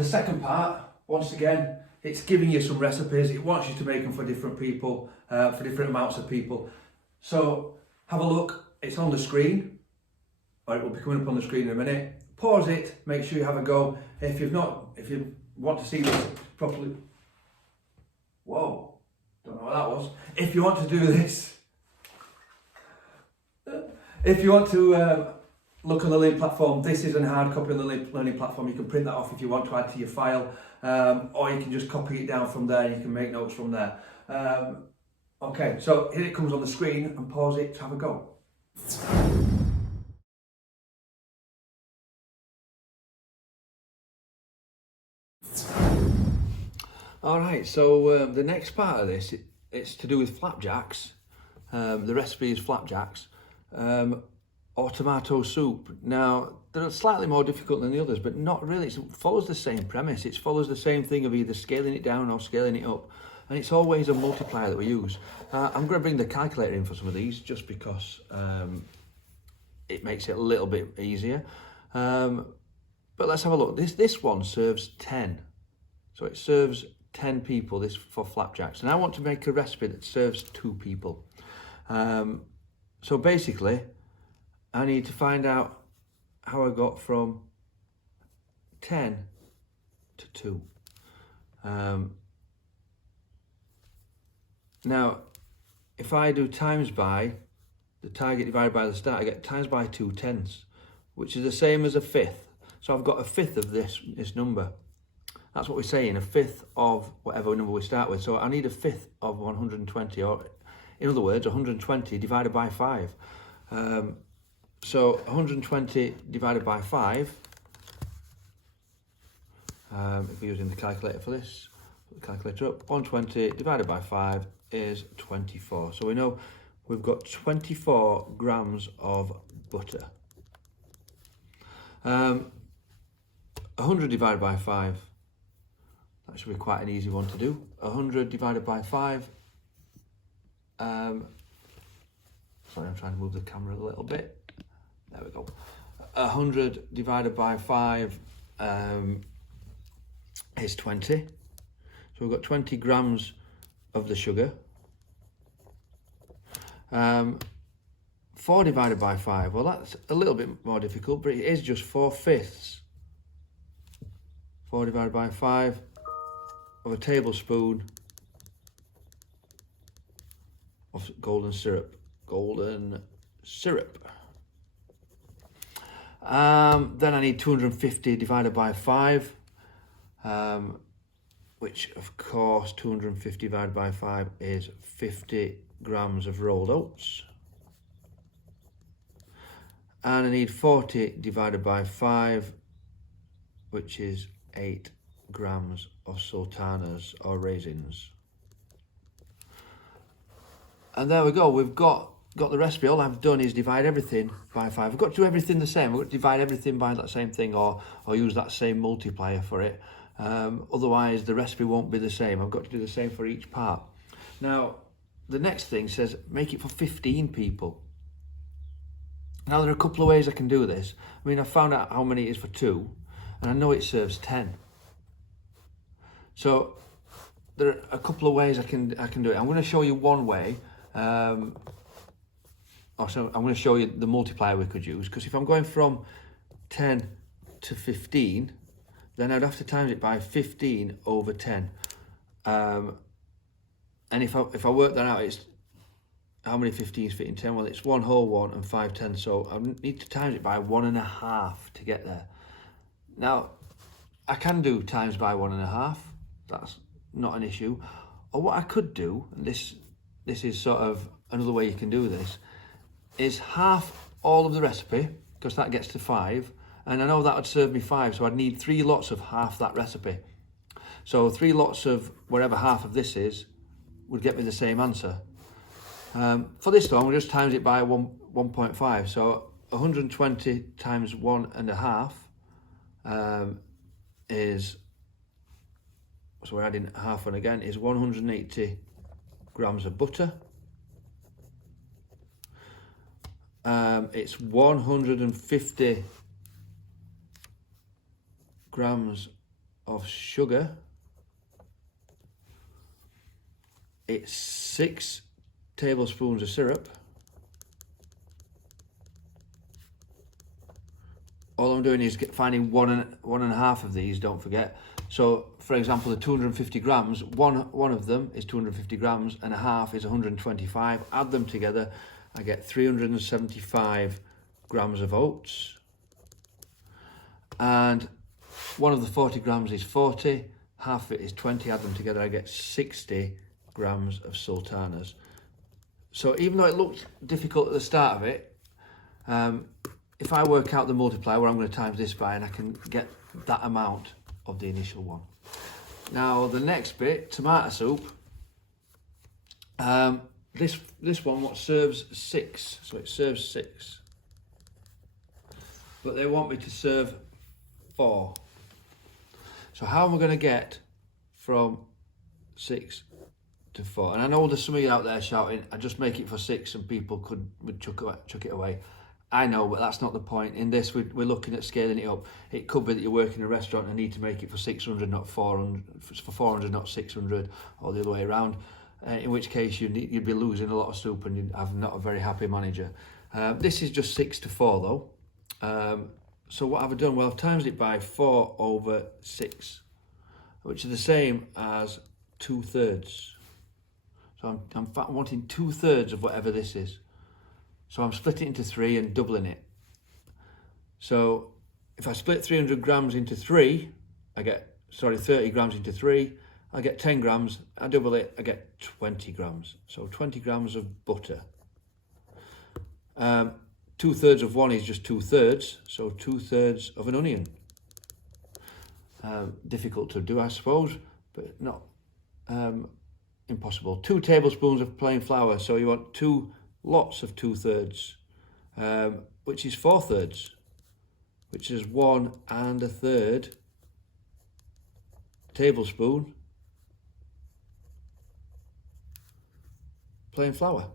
the second part, once again, it's giving you some recipes. It wants you to make them for different people, for different amounts of people. So have a look. It's on the screen, or it will be coming up on the screen in a minute. Pause it, make sure you have a go. If you want to see this properly, whoa, don't know what that was. If you want to do this, if you want to look on the Learning platform, this is a hard copy on the Learning platform. You can print that off if you want to add to your file, or you can just copy it down from there. You can make notes from there. Okay, so here it comes on the screen, and pause it to have a go. Alright, so the next part of this, it's to do with flapjacks. The recipe is flapjacks, or tomato soup. Now, they're slightly more difficult than the others, but not really. It follows the same premise. It follows the same thing of either scaling it down or scaling it up. And it's always a multiplier that we use. I'm going to bring the calculator in for some of these, just because it makes it a little bit easier. But let's have a look. This one serves 10. So it serves 10 people, this for flapjacks. And I want to make a recipe that serves 2 people. So basically, I need to find out how I got from 10 to 2. Now, if I do times by the target divided by the start, I get times by 2/10, which is the same as a fifth. So I've got a fifth of this number. That's what we're saying, a fifth of whatever number we start with. So I need a fifth of 120, or in other words, 120 divided by 5. So 120 divided by 5, if we're using the calculator for this, put the calculator up, 120 divided by 5 is 24. So we know we've got 24 grams of butter. 100 divided by 5, that should be quite an easy one to do. 100 divided by 5, sorry, I'm trying to move the camera a little bit. There we go. 100 divided by 5 is 20. So we've got 20 grams of the sugar. 4 divided by 5, well, that's a little bit more difficult, but it is just 4/5. 4 divided by 5 of a tablespoon of golden syrup. Golden syrup. Then I need 250 divided by 5, which of course 250 divided by 5 is 50 grams of rolled oats. And I need 40 divided by 5, which is 8 grams of sultanas or raisins. And there we go, we've got the recipe. All I've done is divide everything by 5. I've got to do everything the same. I've got to divide everything by that same thing, or use that same multiplier for it. Otherwise the recipe won't be the same. I've got to do the same for each part. Now, the next thing says make it for 15 people. Now, there are a couple of ways I can do this. I mean, I found out how many it is for 2, and I know it serves 10. So there are a couple of ways I can do it. I'm going to show you one way. Also, I'm going to show you the multiplier we could use, because if I'm going from 10 to 15, then I'd have to times it by 15 over 10. And if I work that out, it's how many 15s fit in 10? Well, it's 1 whole 1 and 5 tenths. So I need to times it by 1.5 to get there. Now, I can do times by 1.5. That's not an issue. Or what I could do, and this is sort of another way you can do this, is half all of the recipe, because that gets to 5. And I know that would serve me 5, so I'd need 3 lots of half that recipe. So 3 lots of whatever half of this is would get me the same answer. For this though, we'll just times it by 1.5. So 120 times 1.5 is, so we're adding half one again, is 180 grams of butter. It's 150 grams of sugar. It's 6 tablespoons of syrup. All I'm doing is finding one and a half of these, don't forget. So, for example, the 250 grams, one of them is 250 grams and a half is 125. Add them together, I get 375 grams of oats. And one of the 40 grams is 40, half of it is 20. Add them together, I get 60 grams of sultanas. So even though it looked difficult at the start of it, if I work out the multiplier, where I'm going to times this by, and I can get that amount of the initial one. Now the next bit, tomato soup. This one what serves 6, so it serves 6. But they want me to serve 4. So how am I going to get from 6 to 4? And I know there's some of you out there shouting, I just make it for 6 and people would chuck it away. I know, but that's not the point. In this, we're looking at scaling it up. It could be that you work in a restaurant and need to make it for 600, not 400, for 400, not 600, or the other way around. In which case, you'd be losing a lot of soup and you'd have not a very happy manager. This is just 6 to 4 though. So what have I done? Well, I've times it by 4 over 6, which is the same as 2/3. So I'm wanting 2/3 of whatever this is. So I'm splitting it into 3 and doubling it. So if I split 300 grams into 3, 30 grams into 3, I get 10 grams. I double it, I get 20 grams. So 20 grams of butter. 2/3 of one is just 2/3, so 2/3 of an onion. Difficult to do, I suppose, but not impossible. 2 tablespoons of plain flour, so you want 2 lots of 2/3, which is 4/3, which is 1 1/3 tablespoon plain flour.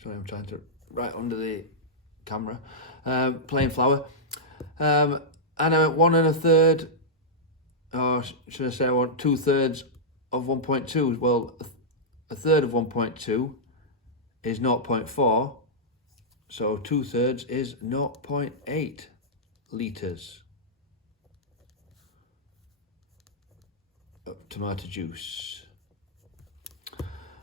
Sorry, I'm trying to right under the camera. Plain flour, and 1 1/3. Or should I say I want 2/3 of 1.2? Well, a third of 1.2 is 0.4, so 2/3 is 0.8 litres of tomato juice.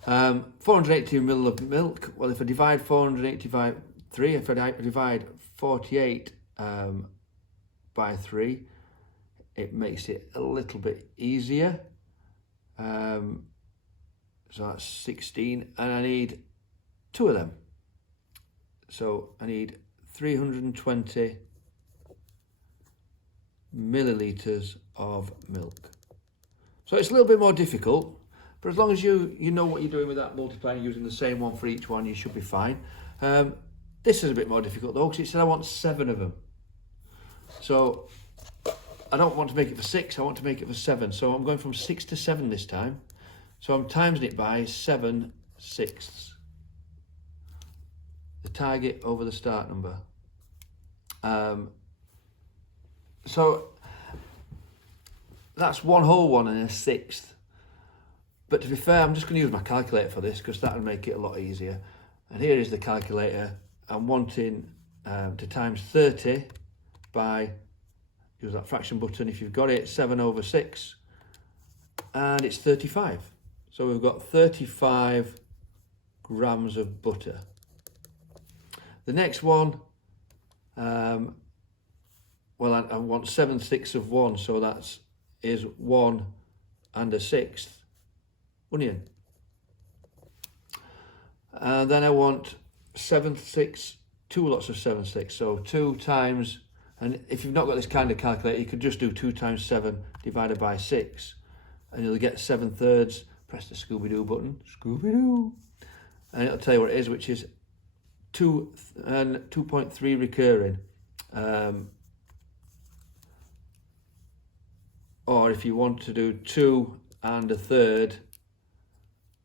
480 ml of milk. Well, if I divide 480 by 3, if I divide 48 by 3, it makes it a little bit easier. So that's 16, and I need 2 of them. So I need 320 millilitres of milk. So it's a little bit more difficult, but as long as you know what you're doing with that multiplier, using the same one for each one, you should be fine. This is a bit more difficult though, because it said I want 7 of them. So I don't want to make it for 6, I want to make it for 7. So I'm going from 6 to 7 this time. So I'm timesing it by 7/6. The target over the start number. So that's 1 whole 1 and a 1/6. But to be fair, I'm just going to use my calculator for this because that will make it a lot easier. And here is the calculator. I'm wanting to times 30 by, use that fraction button if you've got it, 7 over 6, and it's 35. So we've got 35 grams of butter. The next one, well, I want 7/6 of 1, so that is 1 1/6 onion. And then I want 7/6, 2 lots of 7/6, so 2 times, and if you've not got this kind of calculator, you could just do 2 times 7 divided by 6, and you'll get 7/3. Press the Scooby-Doo button, Scooby-Doo, and it'll tell you what it is, which is 2 and 2.3 recurring. Or if you want to do 2 1/3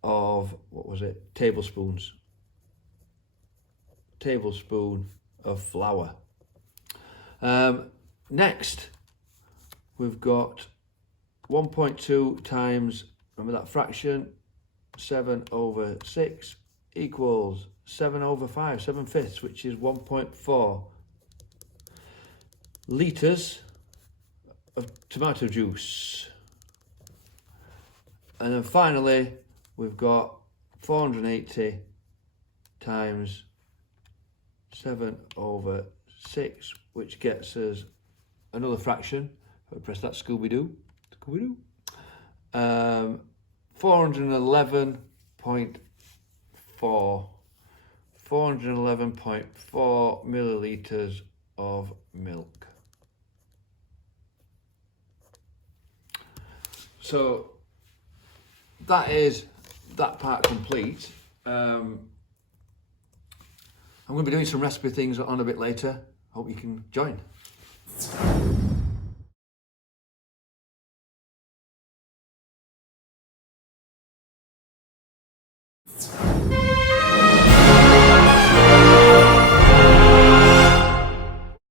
of, what was it, tablespoons tablespoon of flour. Next, we've got 1.2 times, remember that fraction, 7/6 equals 7/5, 7/5, which is 1.4 litres of tomato juice. And then finally, we've got 480 times 7/6, which gets us another fraction. If I press that Scooby-Doo, 411.4 millilitres of milk. So that is that part complete. I'm going to be doing some recipe things on a bit later. Hope you can join.